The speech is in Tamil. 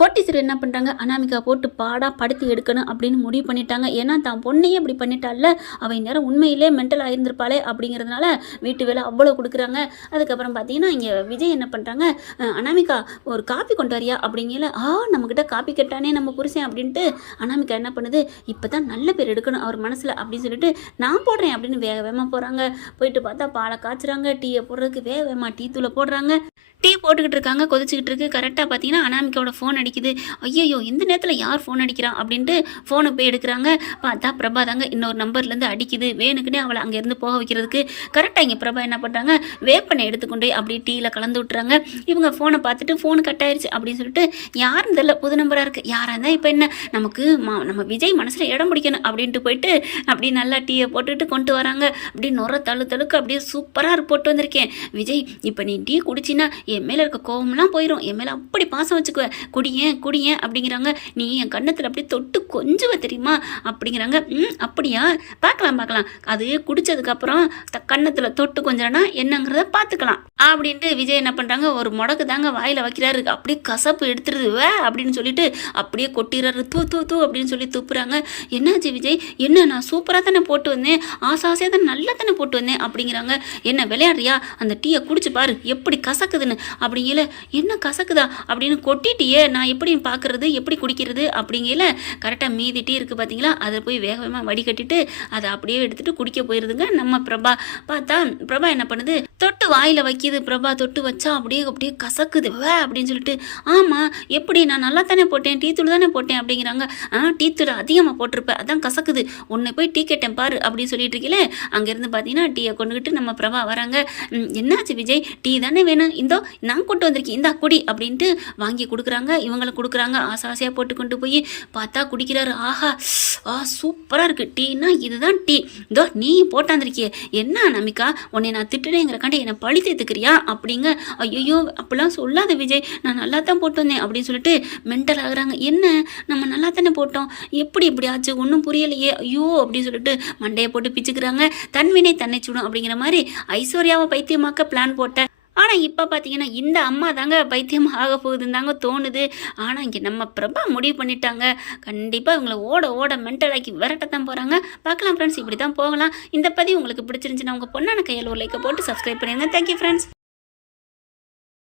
கோட்டீஸ்வரர் என்ன பண்ணுறாங்க அனாமிகா போட்டு பாடா படுத்தி எடுக்கணும் அப்படின்னு முடிவு பண்ணிட்டாங்க. ஏன்னா தான் பொண்ணையே இப்படி பண்ணிட்டால அவள் நேரம் உண்மையிலே மென்டல் ஆகியிருந்திருப்பாளே அப்படிங்கிறதுனால வீட்டு வேலை அவ்வளோ கொடுக்குறாங்க. அதுக்கப்புறம் பார்த்தீங்கன்னா இங்கே விஜய் என்ன பண்ணுறாங்க அனாமிகா ஒரு காப்பி கொண்டு வரியா? அப்படிங்கல ஆ நம்மக்கிட்ட காப்பி கேட்டானே நம்ம புருஷன் அப்படின்ட்டு அனாமிகா என்ன பண்ணுது? இப்போ தான் நல்ல பேர் எடுக்கணும் அவர் மனசில் அப்படின்னு சொல்லிட்டு நான் போடுறேன் அப்படின்னு வேக வேகமாக போகிறாங்க போயிட்டு பார்த்தா பாலை காய்ச்சுறாங்க டீயை போடுறதுக்கு வேக வேகமாக டீ தூளை போடுறாங்க. டீ போட்டுக்கிட்டு இருக்காங்க கொதிச்சுக்கிட்டு இருக்கு. கரெக்டாக பார்த்தீங்கன்னா அனாமிகாவோட ஃபோன் அடிக்குது. ஐயோ இந்த நேரத்தில் யார் ஃபோன் அடிக்கிறா அப்படின்ட்டு ஃபோனை போய் எடுக்கிறாங்க. பார்த்தா பிரபா தாங்க இன்னொரு நம்பர்லேருந்து அடிக்குது. வேணுக்குன்னே அவளை அங்கேருந்து போக வைக்கிறதுக்கு கரெக்டாக இங்கே பிரபா என்ன பண்ணுறாங்க வேப்பனை எடுத்துக்கொண்டு அப்படியே டீயில் கலந்து விட்டுறாங்க. இவங்க ஃபோனை பார்த்துட்டு ஃபோன் கட் ஆயிடுச்சு அப்படின்னு சொல்லிட்டு யாரும் தெரியல புது நம்பராக இருக்குது யாராக இருந்தால் இப்போ என்ன? நமக்கு மா நம்ம விஜய் மனசில் இடம் பிடிக்கணும் அப்படின்ட்டு போயிட்டு அப்படி நல்லா டீயை போட்டுட்டு கொண்டு வராங்க. அப்படி நுர தழு தழுக்கு அப்படியே சூப்பராக போட்டு வந்திருக்கேன். விஜய் இப்போ நீ டீ குடிச்சின்னா என் மேலே இருக்க கோவம்லாம் போயிடும் என் மேலே அப்படி பாசம் வச்சுக்குவ. குடியேன் குடியேன் அப்படிங்கிறாங்க. நீ என் கன்னத்தில் அப்படியே தொட்டு கொஞ்சுவ தெரியுமா? அப்படிங்கிறாங்க. ம் அப்படியா? பார்க்கலாம் பார்க்கலாம். அது குடித்ததுக்கப்புறம் த கன்னத்தில் தொட்டு கொஞ்சம்னா என்னங்கிறத பார்த்துக்கலாம். அப்படின்ட்டு விஜய் என்ன பண்ணுறாங்க ஒரு முடக்கு தாங்க வாயில் வைக்கிறாரு. அப்படியே கசப்பு எடுத்துருது வே அப்படின்னு சொல்லிட்டு அப்படியே கொட்டிடுறாரு. தூ தூ தூ அப்படின்னு சொல்லி துப்புறாங்க. என்னாச்சு விஜய்? என்ன நான் சூப்பராக தானே போட்டு வந்தேன். ஆசை ஆசையாக தான் நல்லா தானே போட்டு வந்தேன் அப்படிங்கிறாங்க. என்ன விளையாடுறியா? அந்த டீயை குடிச்சு பாரு. எப்படி கசக்குதுன்னு. அப்படிங்கல என்ன கசக்குதா? அப்படின்னு கொட்டிட்டியே நான் எப்படி பார்க்கறது எப்படி குடிக்கிறது அப்படிங்கல கரெக்டாக மீதி டீ இருக்குது பார்த்தீங்களா அதை போய் வேக வேகமாக வடிகட்டிட்டு அதை அப்படியே எடுத்துட்டு குடிக்க போயிருதுங்க நம்ம பிரபா. பார்த்தா பிரபா என்ன பண்ணுது? தொட்டு வாயில் வைக்கிது பிரபா தொட்டு வச்சா அப்படியே அப்படியே கசக்குது. வே அப்படின்னு சொல்லிட்டு ஆமாம் எப்படி நான் நல்லா தானே போட்டேன் டீ தூள் தானே போட்டேன் அப்படிங்கிறாங்க. ஆ டீ தூள் அதிகமாக போட்டிருப்பேன் அதான் கசக்குது. உன்னை போய் டீ கேட்டேன் பாரு அப்படின்னு சொல்லிட்டு இருக்கீங்களே அங்கேருந்து பார்த்தீங்கன்னா டீயை கொண்டுக்கிட்டு நம்ம பிரபா வராங்க. என்னாச்சு விஜய்? டீ தானே வேணும். இந்தோ நான் கொண்டு வந்திருக்கேன் இந்தா குடி அப்படின்ட்டு வாங்கி கொடுக்குறாங்க. இவங்களுக்கு கொடுக்குறாங்க. ஆசை ஆசையாக போட்டு கொண்டு போய் பார்த்தா குடிக்கிறாரு. ஆஹா ஆ சூப்பராக இருக்குது டீனா இதுதான் டீ. இதோ நீ போட்டாந்துருக்கியே என்ன நமிக்கா உன்னை நான் திட்டுனேங்கிறக்காண்டி என்னை பழி தேத்துக்கிறியா அப்படிங்க. ஐயோ அப்படிலாம் சொல்லாத விஜய். நான் நல்லா தான் போட்டு வந்தேன் அப்படின்னு சொல்லிட்டு மென்டல் ஆகுறாங்க. என்ன? நம்ம நல்லா தானே போட்டோம். எப்படி இப்படி ஆச்சு? ஒன்றும் புரியலையே. ஐயோ அப்படின்னு சொல்லிட்டு மண்டையை போட்டு பிச்சுக்கிறாங்க. தன்வினை தன்னை சுடும் அப்படிங்கிற மாதிரி ஐஸ்வர்யாவை பைத்தியமாக்க பிளான் போட்டேன். ஆனால் இப்போ பார்த்தீங்கன்னா இந்த அம்மா தாங்க பைத்தியம் ஆக போகுதுன்னு தாங்க தோணுது. ஆனால் இங்கே நம்ம பிரபா முடிவு பண்ணிட்டாங்க. கண்டிப்பாக இவங்களை ஓட ஓட மென்டலாக்கி விரட்டத்தான் போகிறாங்க பார்க்கலாம் ஃப்ரெண்ட்ஸ் இப்படி தான் போகலாம். இந்த பதிவு உங்களுக்கு பிடிச்சிருந்துச்சுன்னா உங்கள் பொண்ணான கையில் ஒரு லைக்கை போட்டு சப்ஸ்கிரைப் பண்ணிடுங்க. Thank you friends